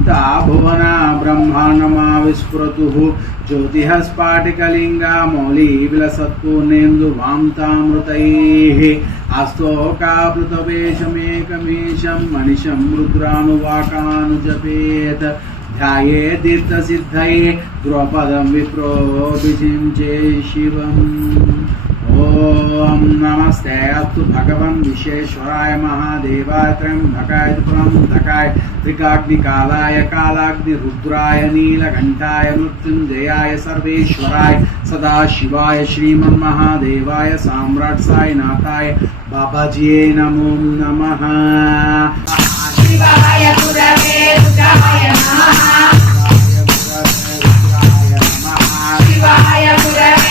ता भुवन ब्रह्माण्डमा विस्फुरतुः ज्योतिः स्फाटिकलिङ्गा मौली विलसत्पूर्णेन्दुवान्तामृतैः आस्तोकावृतवेशमेकमेशं मनिशं रुद्रानुवाकानुजपेत ध्याये तीर्थसिद्धये द्रौपदं विप्रो विचिन्त्ये शिवम्। ओम नमस्ते अस्तु भगवन् विश्वेश्वराय महादेवाय त्र्यंबकाय त्र्यंबकाय त्रिकाग्निकालाय कालाग्निरुद्राय नीलकंठाय मृत्युंजयाय सर्वेश्वराय सदाशिवाय श्रीमन्महादेवाय साम्राट साईनाथाय बाबाजिये नमो नमः। शिवाय गुरवे रुद्राय नमः। शिवाय गुरवे